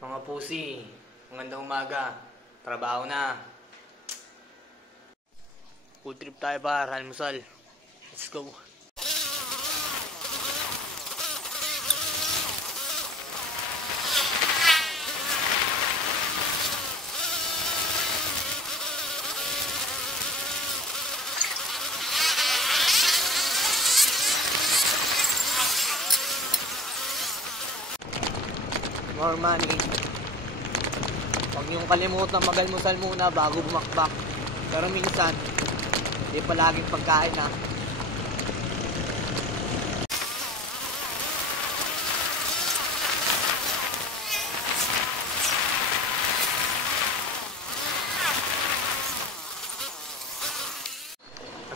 Mga pusi, magandang umaga. Trabaho na. Food trip tayo par, almusal. Let's go. More money. Huwag niyong kalimutan mag-almusal muna bago bumakbak. Pero minsan, hindi palaging pagkain ha.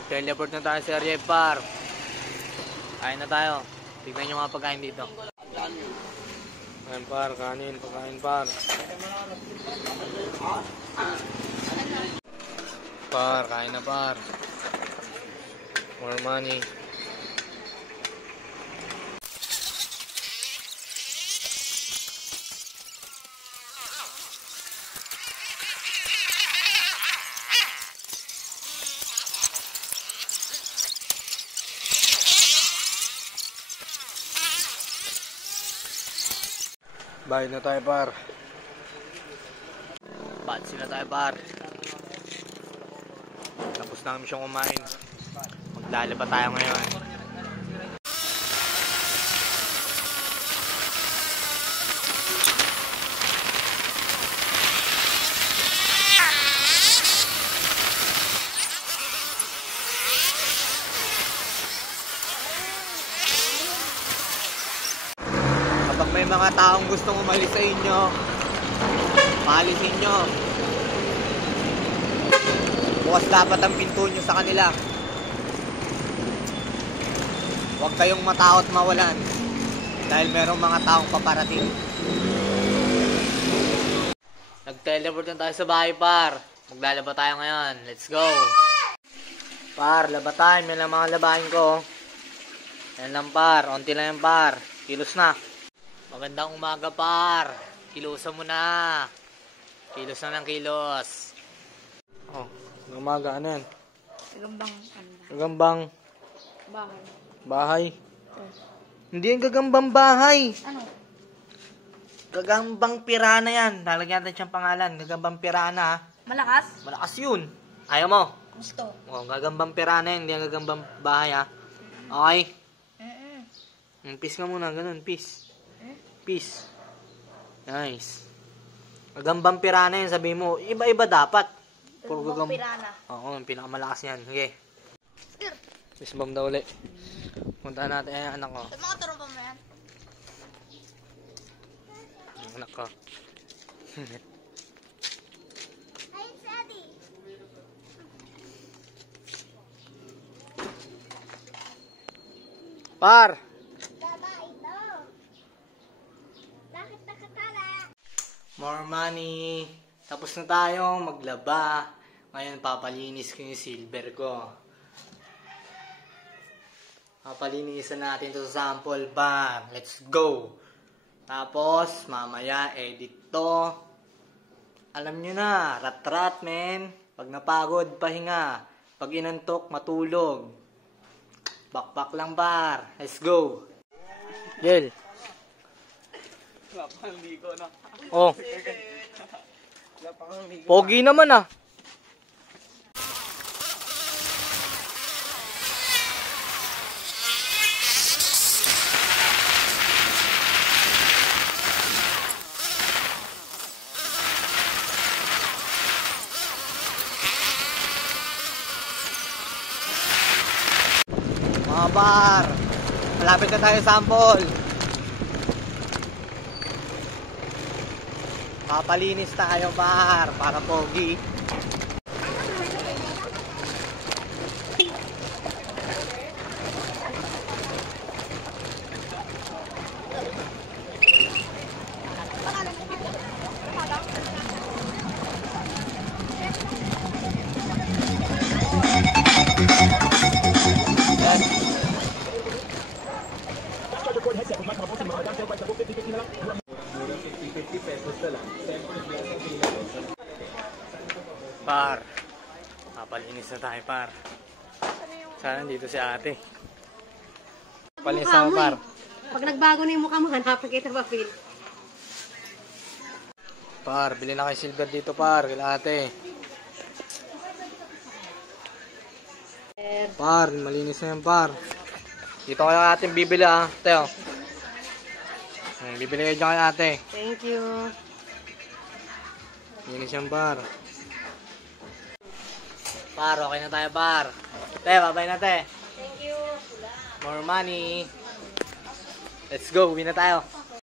Mag-teleport na tayo sa area par. Kain na tayo. Tignan nyo mga pagkain dito. Kain par, kanin, pagkain par. Par, kain na par. More money. Bayad na tayo par. Batsi na tayo par. Tapos namin siyang kumain. Maglalaba tayo ngayon. Kapag may mga taong gustong umalis sa inyo, paalisin nyo. Bukas dapat ang pinto nyo sa kanila. Huwag kayong matakot mawalan dahil merong mga taong paparating. Nag-teleport na tayo sa bahay par. Maglalaba tayo ngayon. Let's go. Par, laba time. Yan lang mga labahin ko. Yan lang par. Unti lang yan par. Kilos na. Magandang umaga par. Kilosan mo na. Kilos na ng kilos. Oh, umaga ano yan? Gagambang ano? Gagambang Bahay. bahay. Hindi yan gagambang bahay. Ano? Gagambang pirana yan. Lalagyan natin siyang pangalan. Gagambang pirana. Malakas? Malakas yun. Ayaw mo? Gusto. Oh, gagambang pirana yan. Hindi yan gagambang bahay ha. Okay? Peace ka muna. Ganun. Peace. Peace. Nice. Gagambang pirana yan. Sabi mo, iba-iba dapat. Puro Gagambang pirana. Oo, yung pinakamalakas yan. Okay. Peace bomb daw ulit. Punta natin ang anak ko. Sa mga turong pa mo yan? Ang anak ko. Ay, Saddy. Par! Baba ito. Bakit nakatala? More money. Tapos na tayo maglaba. Ngayon papalinis ko yung silver ko. Papalinisan natin ito sa sample bar. Let's go! Tapos, mamaya, edit to. Alam nyo na, rat-rat, men. Pag napagod, pahinga. Pag inantok, matulog. Bakbak lang, bar. Let's go! Jel. Oh. Pogi naman ah. Mga bar, malapit na tayo sample. Papalinis tayo bar para pogi. Par, papalinis na tayo, par. Sana dito si ate. Palinis Mukha ako, mo par. Pag nagbago na yung mukha mo, hanapin kita pa, Phil. Par, bili na kay Silver dito, par. Kila ate. Par, malinis na yan, par. Dito kayo kay ate bibili, ah. Teo. Bibili kayo dyan kay ate. Thank you. Malinis yan, par. Par, okay na tayo, par. Te, babay na, te. Thank you. More money. Let's go, uwi na tayo.